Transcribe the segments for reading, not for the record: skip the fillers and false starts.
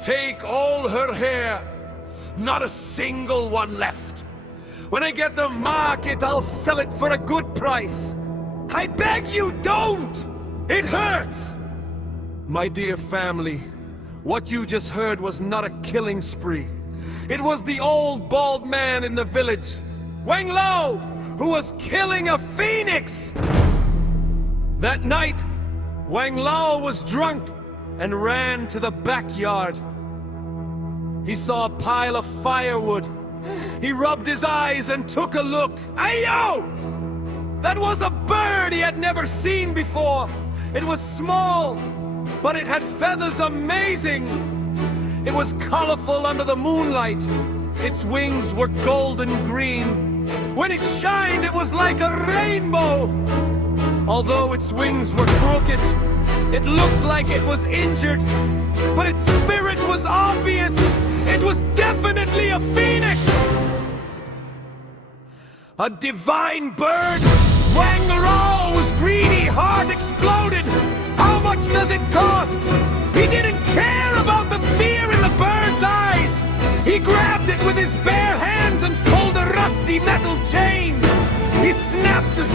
Take all her hair. Not a single one left. When I get the market, I'll sell it for a good price. I beg you, don't! It hurts! My dear family, what you just heard was not a killing spree. It was the old bald man in the village, Wang Lao, who was killing a phoenix! That night, Wang Lao was drunk and ran to the backyard. He saw a pile of firewood. He rubbed his eyes and took a look. Ayo! That was a bird he had never seen before. It was small, but it had feathers amazing. It was colorful under the moonlight. Its wings were golden green. When it shined, it was like a rainbow. Although its wings were crooked, it looked like it was injured. But its spirit was obvious. It was definitely a phoenix! A divine bird! Wang Lao's greedy heart exploded! How much does it cost? He didn't care about the fear in the bird's eyes! He grabbed it with his bare hands and pulled a rusty metal chain! He snapped it!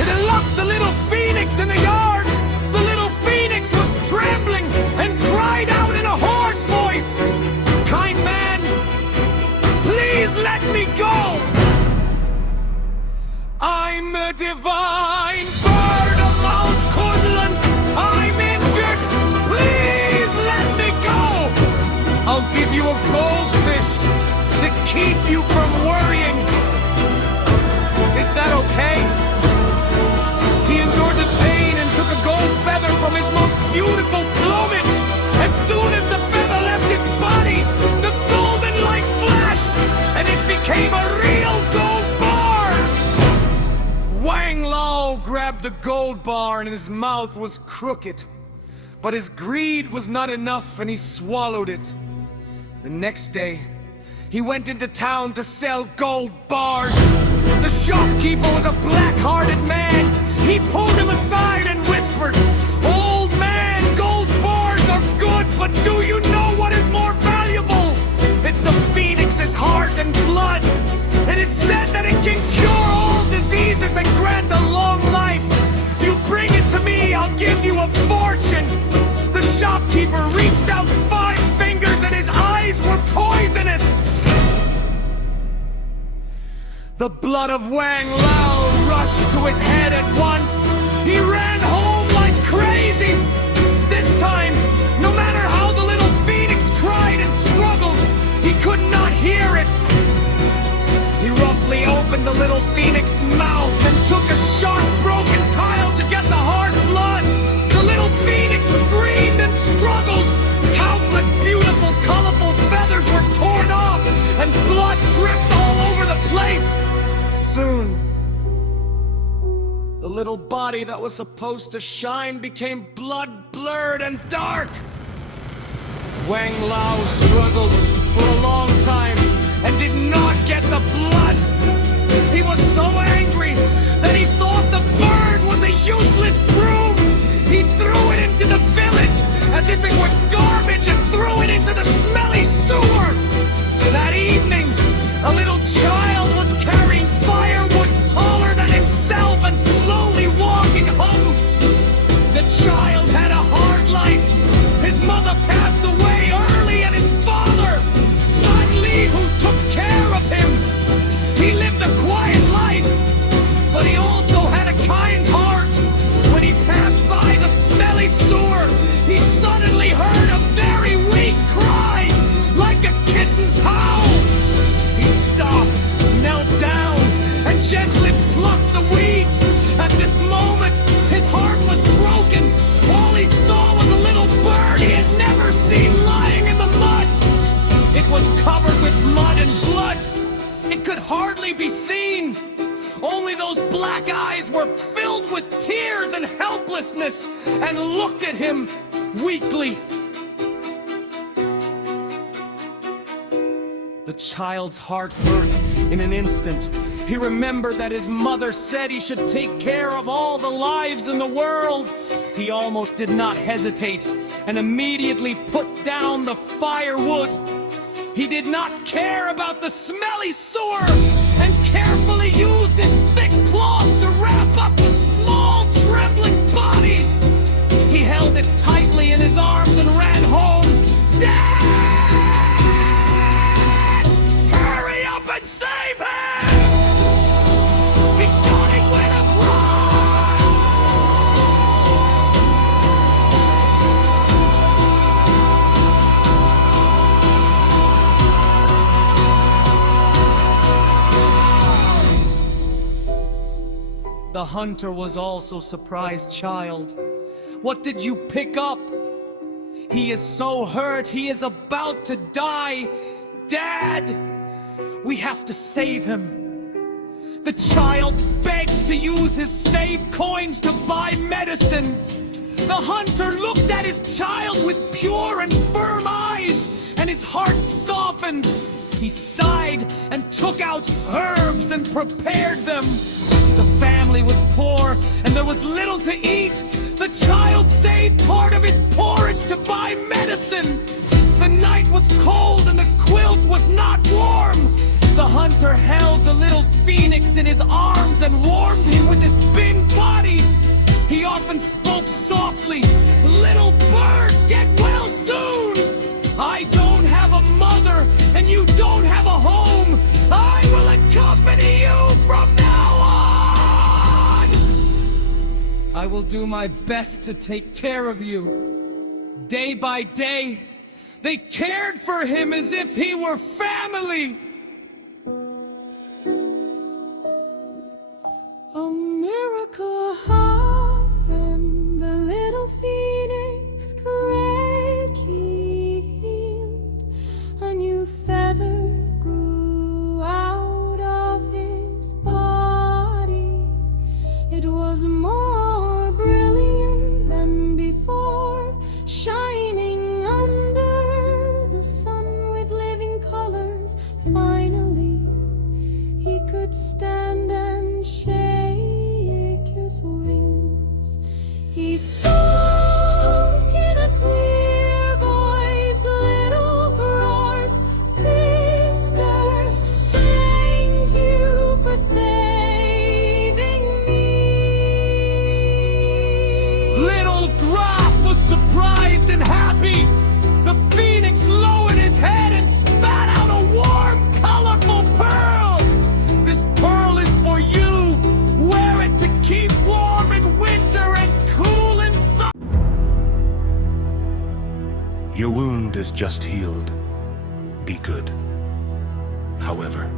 It unlocked the little phoenix in the yard! The little phoenix was trembling and cried out in a hoarse voice! Kind man, please let me go! I'm a divine bird of Mount Kunlun! I'm injured! Please let me go! I'll give you a goldfish to keep you from worrying. Is that okay? He endured the pain and took a gold feather from his most beautiful plumage. As soon as the feather left its body, the golden light flashed, and it became a real gold bar! Wang Lao grabbed the gold bar and his mouth was crooked. But his greed was not enough and he swallowed it. The next day, he went into town to sell gold bars. The shopkeeper was a black-hearted man. He pulled him aside and whispered, "Old man, gold bars are good, but do you know what is more valuable? It's the phoenix's heart and blood. It is said that it can cure all diseases and grant a long life. You bring it to me, I'll give you a fortune." The shopkeeper reached out 5 fingers and his eyes were poisonous. The blood of Wang Lao rushed to his head at once. He ran home like crazy. This time, no matter how the little phoenix cried and struggled, he could not hear it. He roughly opened the little phoenix's mouth and took a sharp broken tile to get the hard blood. The little phoenix screamed and struggled. Countless beautiful, colorful feathers were torn off and blood dripped all over the place. Soon, the little body that was supposed to shine became blood-blurred and dark. Wang Lao struggled for a long time and did not get the blood. He was so angry that he thought the bird was a useless broom. He threw it into the village as if it were garbage and threw it into the smelly sewer. That evening, a little child was carrying firewood taller than himself and slowly walking home. The child had a hard life. His mother passed away early and his father, Sun Li, who took care of him. He lived a quiet life, but he also had a kind heart. When he passed by the smelly sewer, he suddenly heard a very weak cry, like a kitten's howl. He stopped, knelt down, and gently plucked the weeds. At this moment, his heart was broken. All he saw was a little bird he had never seen lying in the mud. It was covered with mud and blood. It could hardly be seen. Only those black eyes were filled with tears and helplessness and looked at him weakly. The child's heart burnt in an instant. He remembered that his mother said he should take care of all the lives in the world. He almost did not hesitate and immediately put down the firewood. He did not care about the smelly sewer and carefully used his thick cloth to wrap up the small, trembling body. He held it tightly in his arms and ran home. Dad! Hurry up and save him! He's shouting with a cry! The hunter was also surprised. Child, what did you pick up? He is so hurt, he is about to die. Dad, we have to save him. The child begged to use his saved coins to buy medicine. The hunter looked at his child with pure and firm eyes, and his heart softened. He sighed and took out herbs and prepared them. The family was poor, and there was little to eat. The child saved part of his porridge to buy medicine. The night was cold and the quilt was not warm. The hunter held the little phoenix in his arms and warmed him with his big body. He often spoke softly, "Little bird, get well soon! I don't have a mother and you don't have a home. I will accompany you from now on! I will do my best to take care of you." Day by day, they cared for him as if he were family. A miracle happened. The little phoenix greatly healed. A new feather grew out of his body. It was more brilliant than before, shining under the sun with living colors. Finally, he could stand and shake his wings. He spoke in a clear voice, "Little horse sister, thank you for saving me." Little Grass was surprised and happy. The phoenix lowered his head and spat out a warm, colorful pearl. This pearl is for you. Wear it to keep warm in winter and cool in summer. Your wound is just healed. Be good. However,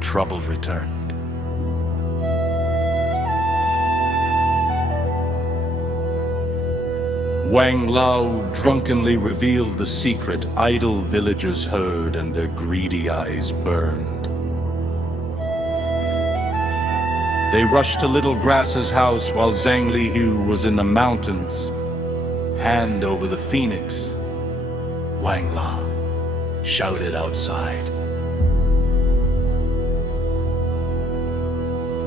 trouble returned. Wang Lao drunkenly revealed the secret idle villagers heard, and their greedy eyes burned. They rushed to Little Grass's house while Zhang Lihu was in the mountains. Hand over the phoenix, Wang Lao shouted outside.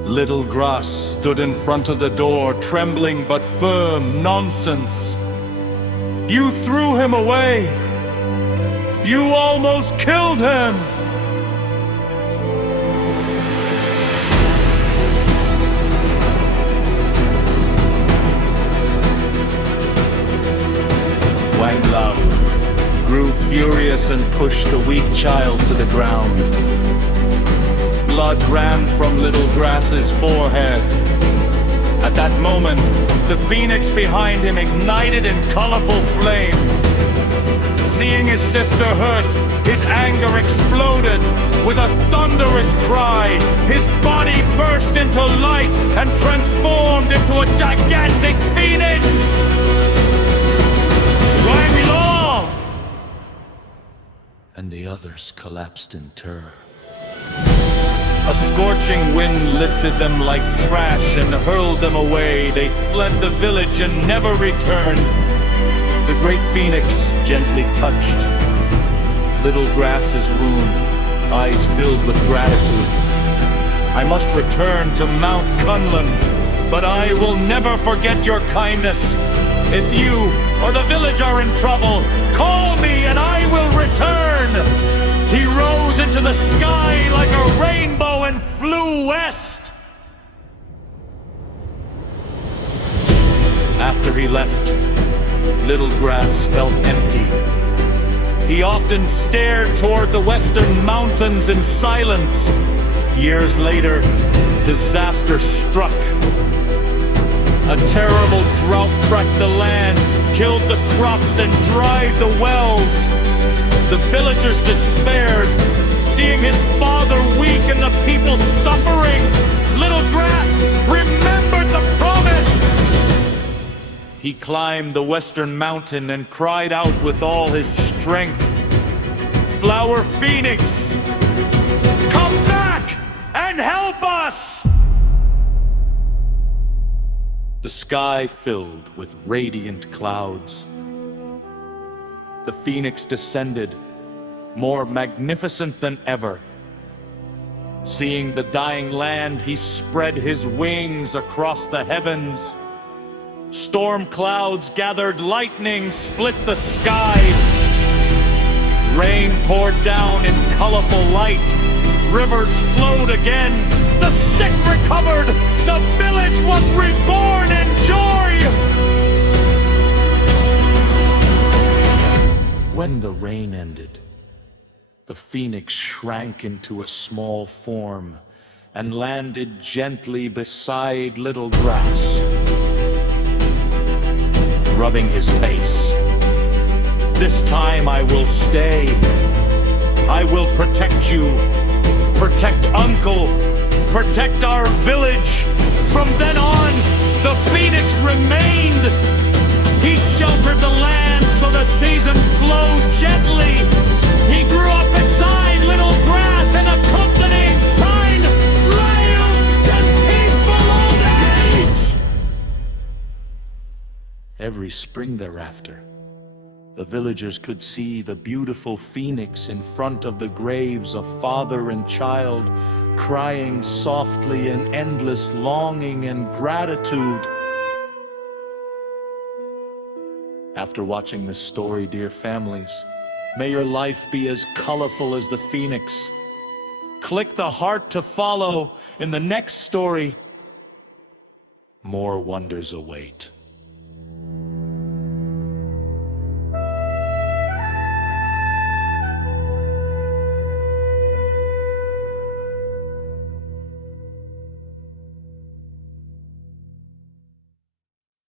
Little Grass stood in front of the door, trembling but firm. Nonsense! You threw him away! You almost killed him! Wang Lao grew furious and pushed the weak child to the ground. Blood ran from Little Grass's forehead. At that moment, the phoenix behind him ignited in colorful flame. Seeing his sister hurt, his anger exploded. With a thunderous cry, his body burst into light and transformed into a gigantic phoenix! Wang Lao! And the others collapsed in terror. A scorching wind lifted them like trash and hurled them away. They fled the village and never returned. The great phoenix gently touched Little Grass's wound, eyes filled with gratitude. I must return to Mount Kunlun, but I will never forget your kindness. If you or the village are in trouble. Call me and I will return. He rose into the sky like a rainbow and flew west. After he left, Little Grass felt empty. He often stared toward the western mountains in silence. Years later, disaster struck. A terrible drought cracked the land, killed the crops and dried the wells. The villagers despaired, seeing his father weak and the people suffering. Little Grass remembered the promise. He climbed the western mountain and cried out with all his strength, "Flower Phoenix, come back and help us!" The sky filled with radiant clouds. The phoenix descended, more magnificent than ever. Seeing the dying land, he spread his wings across the heavens. Storm clouds gathered, lightning split the sky. Rain poured down in colorful light. Rivers flowed again. The sick recovered. The village was reborn in joy. When the rain ended, the phoenix shrank into a small form and landed gently beside Little Grass, rubbing his face. "This time I will stay. I will protect you, protect Uncle, protect our village." From then on, the phoenix remained. He sheltered the land so the seasons flowed gently. He grew up beside Little Grass and accompanied sign Lion to peaceful old age. Every spring thereafter, the villagers could see the beautiful phoenix in front of the graves of father and child, crying softly in endless longing and gratitude. After watching this story, dear families, may your life be as colorful as the phoenix. Click the heart to follow. In the next story, more wonders await.